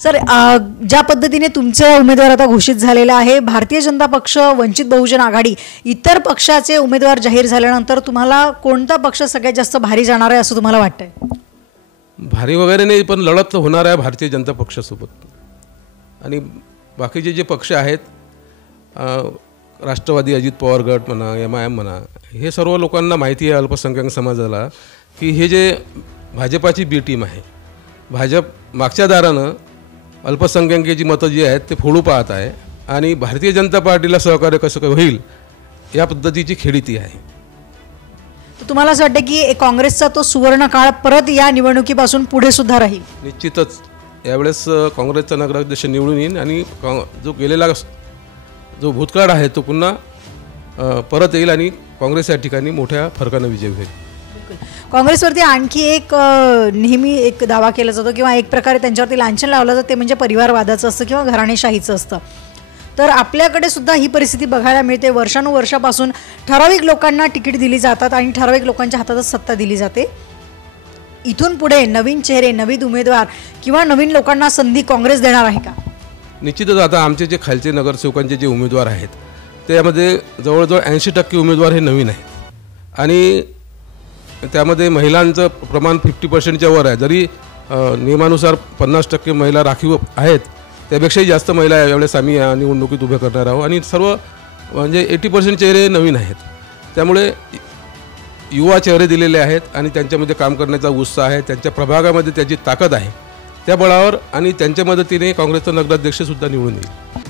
Sir, ज्या पद्धतीने तुमचे उमेदवार आता घोषित झालेला आहे, भारतीय जनता पक्ष, वंचित बहुजन आघाडी, इतर पक्षाचे उमेदवार जाहीर झाल्यानंतर तुम्हाला कोणता पक्ष सगळ्यात जास्त भारी जाणार आहे असं तुम्हाला वाटतंय? भारी वगैरे नाही, पण लढत होणार आहे भारतीय जनता पक्षासोबत. आणि बाकीचे जे पक्ष आहेत, राष्ट्रवादी, अजित पवार गट म्हणा, MIM म्हणा, हे सर्व लोकांना माहिती आहे अल्पसंख्याक समाजाला की हे जे भाजपाची बी टीम आहे, भाजप मागच्या दारानं अल्पसंख्याकांची मतं जी आहेत ते फोडू पाहत आहे आणि भारतीय जनता पार्टीला सहकार्य कसं होईल या पद्धतीची खेळी ती आहे. तुम्हाला असं वाटतं की काँग्रेसचा तो सुवर्ण काळ परत या निवडणुकीपासून पुढे सुद्धा राहील? निश्चितच यावेळेस काँग्रेसचा नगराध्यक्ष निवडून येईल आणि जो गेलेला जो भूतकाळ आहे तो पुन्हा परत येईल आणि काँग्रेस या ठिकाणी मोठ्या फरकानं विजय होईल. काँग्रेसवरती आणखी एक नेहमी एक दावा केला जातो किंवा एक प्रकारे त्यांच्यावरती लांछन लावलं जातं, ते म्हणजे परिवारवादाचं असतं किंवा घराणेशाहीचं असतं. तर आपल्याकडे सुद्धा ही परिस्थिती बघायला मिळते. वर्षानुवर्षापासून ठराविक लोकांना तिकीट दिली जातात आणि ठराविक लोकांच्या हातातच सत्ता दिली जाते. इथून पुढे नवीन चेहरे, नवीन उमेदवार किंवा नवीन लोकांना संधी काँग्रेस देणार आहे का? निश्चितच. आता आमचे जे खालचे नगरसेवकांचे जे उमेदवार आहेत त्यामध्ये जवळजवळ 80% उमेदवार हे नवीन आहेत आणि त्यामध्ये महिलांचं प्रमाण 50% वर आहे. जरी नियमानुसार 50% महिला राखीव आहेत, त्यापेक्षाही जास्त महिला यावेळेस आम्ही या निवडणुकीत उभे करणार आहोत आणि सर्व म्हणजे 80% चेहरे नवीन आहेत. त्यामुळे युवा चेहरे दिलेले आहेत आणि त्यांच्यामध्ये काम करण्याचा उत्साह आहे, त्यांच्या प्रभागामध्ये त्याची ताकद आहे. त्या बळावर आणि त्यांच्या मदतीने काँग्रेसचा नगराध्यक्षसुद्धा निवडून येईल.